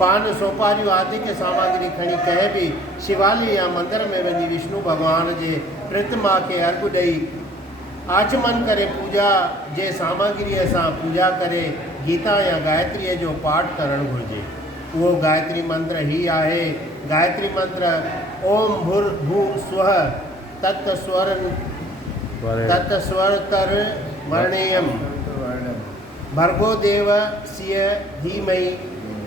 पान सोपारियूं आदि सामग्री खणी कंहिं बि शिवालय या मंदिर में वञी विष्णु भॻवान जे प्रतिमा खे अर्घु ॾेई आचमन करे पूजा जे सामग्रीअ सां पूजा करे गीता या गायत्रीअ जो पाठ करणु घुरिजे। उहो गायत्री मंत्र ही आहे। गायत्री मंत्र ओम भूर्भुव स्वः तत्स्वर वर्णेयम भर्गो देवस्य धीमहि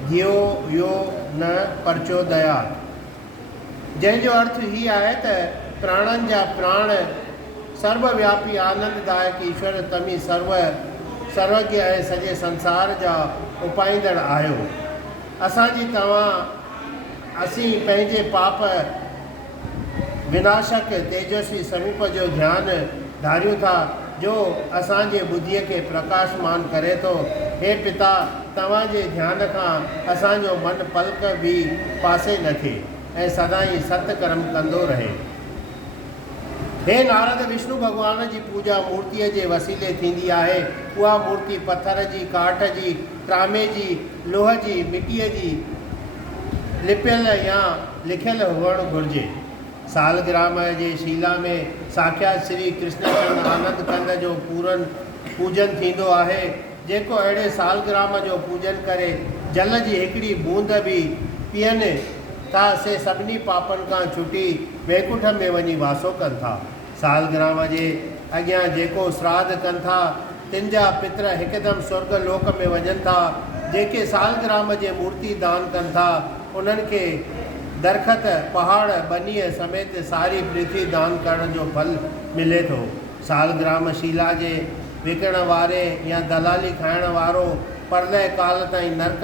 धियो यो न प्रचोदयात्। जंहिंजो अर्थ ही आहे त प्राणनि जा प्राण सर्वव्यापी आनंददायक ईश्वर तमी सर्वज्ञ ऐं सॼे संसार जा उपाईंदड़ आहियो। असीं पंहिंजे पाप विनाशक तेजस्वी स्वरूप जो ध्यानु धारियूं था जो असांजे बुद्धीअ खे प्रकाशमान करे थो। हे पिता, तव्हांजे ध्यान खां असांजो मन पलक बि पासे न थिए ऐं सदाईं सत्कर्म कंदो रहे। हे नारद, विष्णु भॻवान जी पूजा मूर्तिअ जे वसीले थींदी आहे। उहा मूर्ति पथर जी, काठ जी, तांबे जी, लोह जी, मिटीअ जी लिपियल या लिखियल हुअणु घुरिजे। सालग्राम जे शीला में साक्षात श्री कृष्णचंद्र आनंद कंद जो पूजन थींदो आहे। जेको अहिड़े सालग्राम जो पूजन करे जल जी हिकिड़ी बूंद बि पीअनि था, से सभिनी पापनि खां छुटी वैकुंठ में वञी वासो कनि था। सालग्राम जे अॻियां जेको श्राद्ध कनि था, तिन जा पितर हिकदमि स्वर्ग लोक में वञनि था। जेके सालग्राम जे मूर्ति दान कनि था, उन्हनि खे दरख़त, पहाड़, बनीअ समेत सारी पृथ्वी दान करण जो फल मिले थो। सालग्राम शीला जे विकण वारे या दलाली खाइण वारो परलय काल ताईं नरक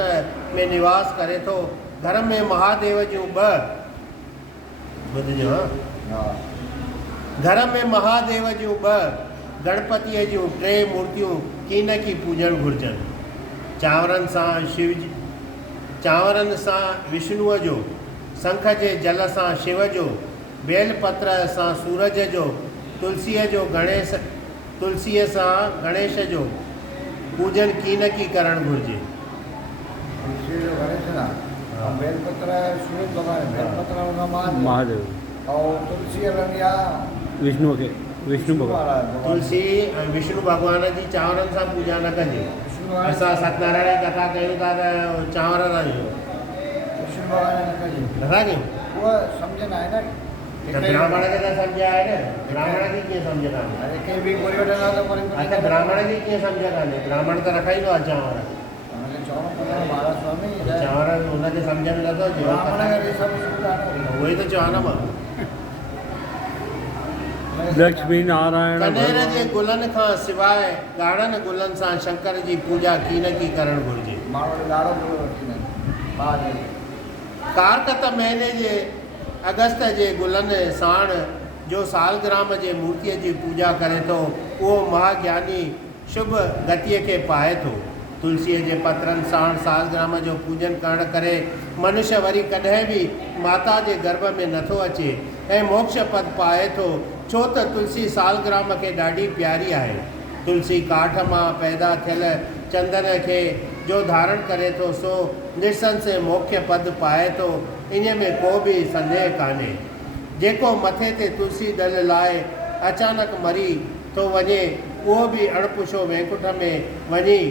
में निवास करे थो। घर में महादेव जूं ॿ गणपतिअ जूं 3 मूर्तियूं कीन की पूजण घुरिजनि। चांवरनि सां विष्णुअ जो, शंख जे जल सां शिव जो, बेलपत्र सां सूरज जो, तुलसीअ सां गणेश जो पूजन कीन की करणु घुरिजे। महादेव और विष्णु भगवान जी चांवरनि सां पूजा न कजे। असां सत्यनारायण जी कथा कयूं था त चांवर था नथा कयूं। ब्राह्मण खे त सम्झ आहे न, ब्राह्मण खे कीअं सम्झ कान्हे? अच्छा, ब्राह्मण खे कीअं सम्झ कान्हे? ब्राह्मण त रखाईंदो आहे चांवर। चांवर हुनखे सम्झ में नथो अचे। उहो ई त चवां न मां। लक्ष्मी नारायण कनेर जे गुलनि खां सवाइ ॻाढ़नि गुलनि सां शंकर जी पूजा कीन की करणु घुरिजे। कारकत महीने जे अगस्त जे गुलनि साण जो सालग्राम जे मूर्तिअ जी पूजा करे थो, उहो महाज्ञानी शुभ गतिअ खे पाए थो। तुलसीअ जे पत्रनि साण सालग्राम जो पूजन करण करे मनुष्य वरी कॾहिं बि माता जे गर्भ में नथो अचे ऐं मोक्ष पद पाए थो, छो त तुलसी सालग्राम खे ॾाढी प्यारी आहे। तुलसी काठ मां पैदा थियल चंदन खे जो धारण करे थो, सो निसंस मोक्ष पद पाए थो। इन में को बि संदेह कान्हे। जेको मथे ते तुलसी दल लाइ अचानक मरी थो वञे, उहो बि अणपुछो वैकुंठ में वञी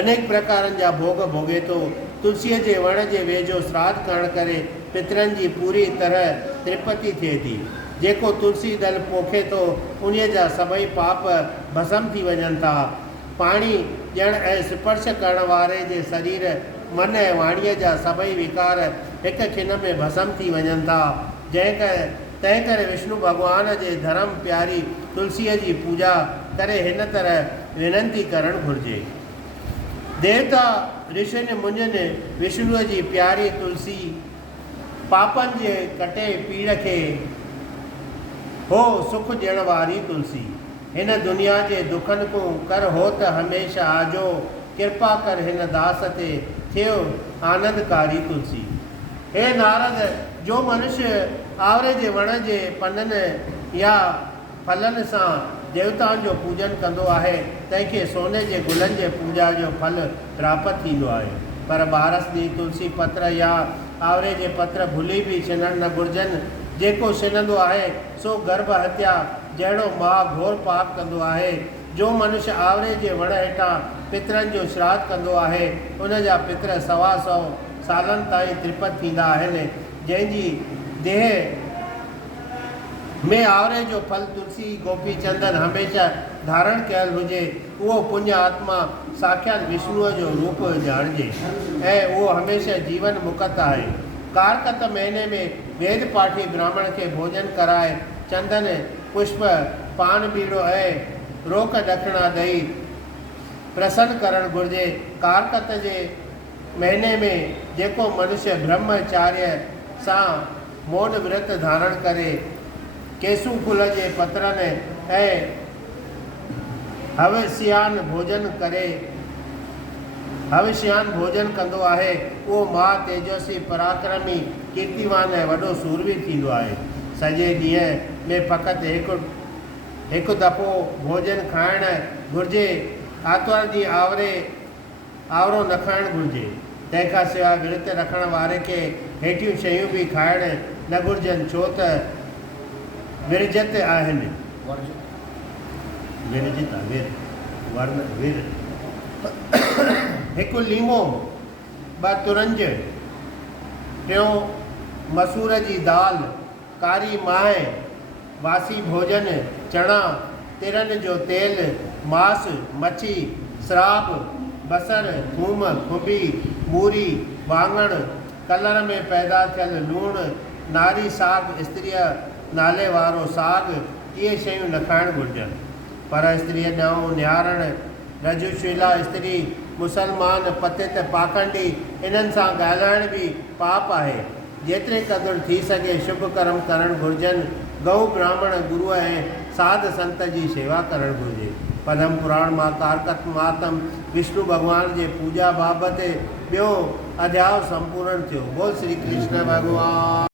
अनेक प्रकारनि जा भोग भोगे थो। तुलसीअ जे वण जे वेझो श्राद्ध करण करे पितरनि जी पूरी तरह तृप्ति थिए थी। जेको तुलसी दल पोखे थो, उन जा सभई पाप भस्म थी वञनि था। पाणी ॾियण ऐं स्पर्श करण वारे जे शरीर, मन ऐं वाणीअ जा सभई विकार हिकु खिन में भस्म थी वञनि था। तंहिं करे विष्णु भॻवान जे धर्म प्यारी तुलसीअ जी पूजा करे हिन तरह विनंती करणु घुरिजे। देवता ऋषियुनि मुनियुनि विष्णुअ जी प्यारी तुलसी पापनि जे कटे पीड़ खे हो सुख ॾियण वारी तुलसी, हिन दुनिया जे दुखनि को कर हो त हमेशा आजो, कृपा कर हिन दास ते थियो आनंदकारी तुलसी। हे नारद, जो मनुष्य आवरे जे वण जे पननि या फलनि सां देवताउनि जो पूजन कंदो आहे, तंहिंखे सोने जे गुलनि जे पूजा जो फल प्राप्त थींदो आहे। पर बारस ॾींहुं तुलसी पत्र या आवरे जे पत्र भुली बि छिनण न घुरिजनि। जेको छिनंदो आहे सो गर्भ हत्या जहिड़ो महाघोर पाप कंदो आहे। जो मनुष्य आवरे जे वण हेठां पितरनि जो श्राद्ध कंदो आहे उन जा पितर 100 सालनि ताईं त्रिपत थींदा आहिनि। जंहिंजी देह में आवरे जो फल तुलसी गोपी चंदन हमेशह धारण कयल हुजे उहो पुण्य आत्मा साक्षात विष्णुअ जो रूप ॼाणिजे ऐं उहो हमेशह जीवन मुक्त आहे। कारकत महीने में वेद पाठी ब्राह्मण खे भोजन कराए चंदन पुष्प पान बीड़ो ऐं रोक ॾखिणा ॾेई प्रसन्न करणु घुरिजे। कारकत जे महीने में जेको मनुष्य ब्रह्मचार्य सां मौन व्रत धारण करे केसू फूल जे पत्रनि ऐं हविष्यान भोजन कंदो आहे उहो महा तेजस्वी पराक्रमी कीर्तिवान ऐं वॾो सूरवीर थींदो आहे। सॼे ॾींहं में फ़क़ति हिकु दफ़ो भोजन खाइणु घुरिजे। आर्तवार ॾींहुं आवरो न खाइणु घुरिजे। तंहिंखां सवाइ विर्त रखण वारे खे हेठियूं शयूं बि खाइणु न घुरिजनि छो त विरजत आहिनि। हिकु लीमो 2 तुरंज 3 मसूर जी दाल कारी माए वासी भोजन चणा तिरनि जो तेल मांस मच्छी श्राप बसर थूम खुंबी मूरी वाङण कलर में पैदा थियल लूणु नारी साग स्त्रीअ नाले वारो साग इहे शयूं न खाइणु घुरिजनि। पर स्त्रीअ ॾांहुं निहारणु रजशीला स्त्री मुसलमान पतित पाखंडी इन्हनि सां ॻाल्हाइण बि पाप आहे। जेतिरे क़दुरु थी सघे शुभ कर्म करणु घुरिजनि। गऊ ब्राह्मण गुरूअ ऐं साध संत जी शेवा करणु घुरिजे। पद्म पुराण मां कारकत मातम विष्णु भॻवान जे पूजा बाबति ॿियो अध्याय संपूर्ण थियो। बोल श्री कृष्ण भॻवान।